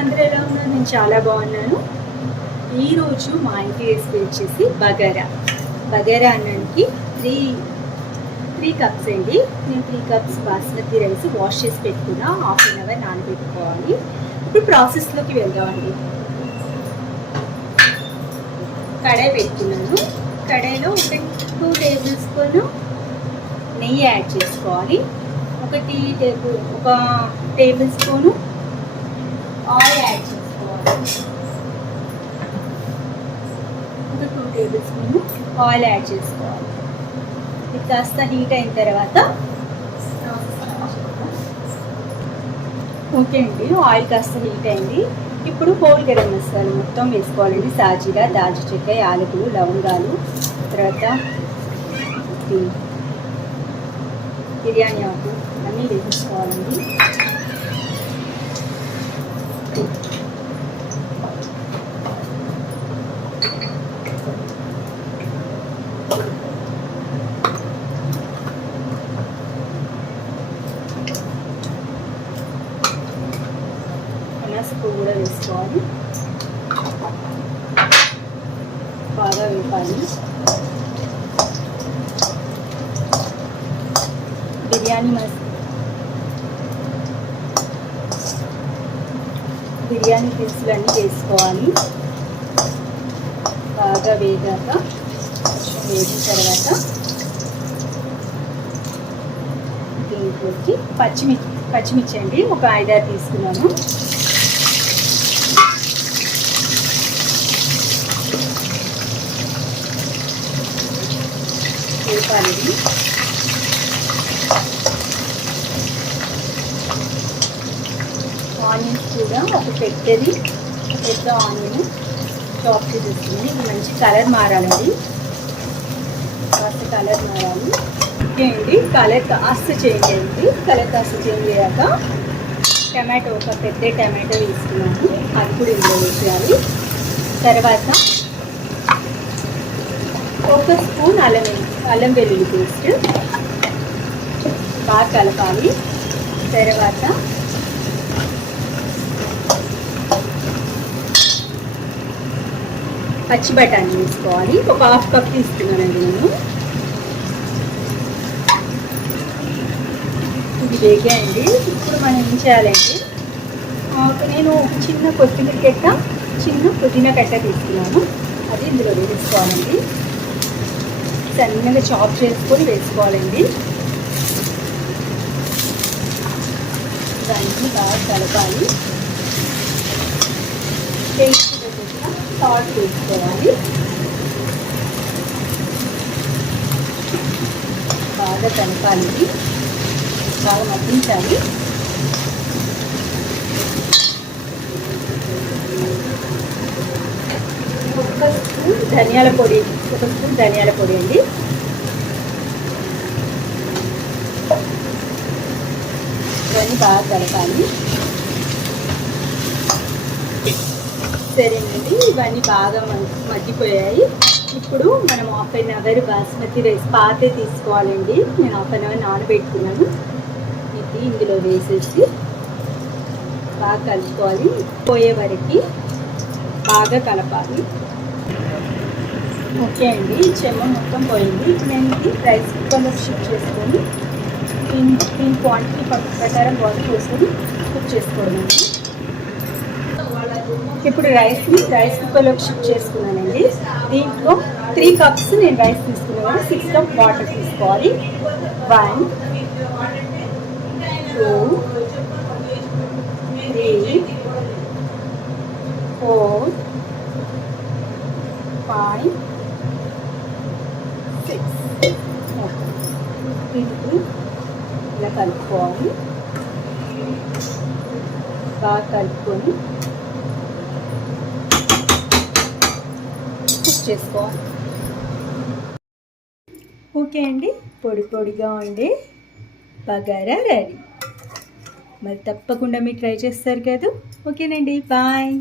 అందరూ ఎలా ఉన్నారు? నేను చాలా బాగున్నాను. ఈరోజు మా ఇంటి రెసిపీ వచ్చేసి బగారా అన్నానికి త్రీ కప్స్ అండి. నేను 3 కప్స్ బాస్మతి రైస్ వాష్ చేసి పెట్టుకున్నా, ½ అన్ అవర్ నానబెట్టుకోవాలి. ఇప్పుడు ప్రాసెస్లోకి వెళ్దామండి. కడాయి పెట్టుకున్నాను. కడాయిలో ఒక 2 టేబుల్ స్పూన్ నెయ్యి యాడ్ చేసుకోవాలి. ఒక టేబుల్ స్పూను ఆయిల్ యాడ్ చేసుకోవాలి. ఒక 2 టేబుల్ స్పూన్ ఆయిల్ యాడ్ చేసుకోవాలి. ఇది కాస్త హీట్ అయిన తర్వాత ఓకే అండి, ఆయిల్ కాస్త హీట్ అయింది. ఇప్పుడు హోల్ గరం మసాలా మొత్తం వేసుకోవాలండి. సాజీరా, దాల్చిన చెక్క, యాలకులు, లవంగాలు, తర్వాత బిర్యానీ ఆకు అన్నీ వేసుకోవాలండి. అనాసపు కూడా వేసుకోవాలి. బాగా వేపాలి. బిర్యానీ దినుసులు అన్నీ వేసుకోవాలి. బాగా వేగాక కొంచెం వేగిన తర్వాత దీంట్లోకి పచ్చిమిర్చి అండి ఒక 5-6 తీసుకున్నాను. వేపాలి. ఆనియన్స్ కూడా ఒక పెద్ద ఆనియన్ చాప్ చేసేస్తుంది. ఇది మంచి కలర్ మారాలండి, కాస్త కలర్ మారాలి. ఓకే అండి, కలర్ కాస్త చేంజ్ అయింది. కలర్ కాస్త చేంజ్ అయ్యాక టమాటో, ఒక పెద్ద టమాటో వేసుకున్నాను, అది కూడా ఇందులో వేసేయాలి. తర్వాత 1 స్పూన్ అల్లం వెల్లుల్లి పేస్ట్ బాగా కలపాలి. తర్వాత పచ్చి బఠానీ వేసుకోవాలి. ఒక ½ కప్ తీసుకున్నానండి నేను. ఇది వేగాయండి. ఇప్పుడు మనం ఏం చేయాలంటే, నేను చిన్న కొత్తిమీర కట్ట, చిన్న పుదీనా కట్ట తీసుకున్నాను, అది ఇందులో వేసుకోవాలండి. సన్నగా చాప్ చేసుకొని వేసుకోవాలండి. దాన్ని బాగా కలపాలి. సాల్ట్ వేసుకోవాలి. బాగా కలపాలి, బాగా మగ్గించాలి. ఒక స్పూన్ ధనియాల పొడి అండి. ఇవన్నీ బాగా కలపాలి. సరేనండి, ఇవన్నీ బాగా మగ్గిపోయాయి. ఇప్పుడు మనం ½ అన్ అవర్ బాస్మతి రైస్ పాతే తీసుకోవాలండి. నేను ½ అన్ అవర్ నానబెట్టుకున్నాను. ఇది ఇందులో వేసేసి బాగా కలుపుకోవాలి. పోయే వరకు బాగా కలపాలి. ఓకే అండి, చెమ్మ మొత్తం పోయింది. ఇప్పుడు నేను ఇది రైస్ కుక్కర్లో షిఫ్ట్ చేసుకొని దీని క్వాంటిటీ ప్రకారం వాటర్ వేసుకొని కుక్ చేసుకోవడం. ఇప్పుడు రైస్ కుక్కర్లోకి షిఫ్ట్ చేసుకున్నానండి. దీంట్లో 3 కప్స్ నేను రైస్ తీసుకున్నాను. 6 కప్ వాటర్ తీసుకోవాలి. 1 2 3 4 5 6 ఇలా కలుపుకోవాలి. బాగా కలుపుకొని చేసుకోవాలి. ఓకే అండి, పొడిగా ఉండే బగారా రెడీ. మరి తప్పకుండా మీరు ట్రై చేస్తారు కదా. ఓకేనండి, బాయ్.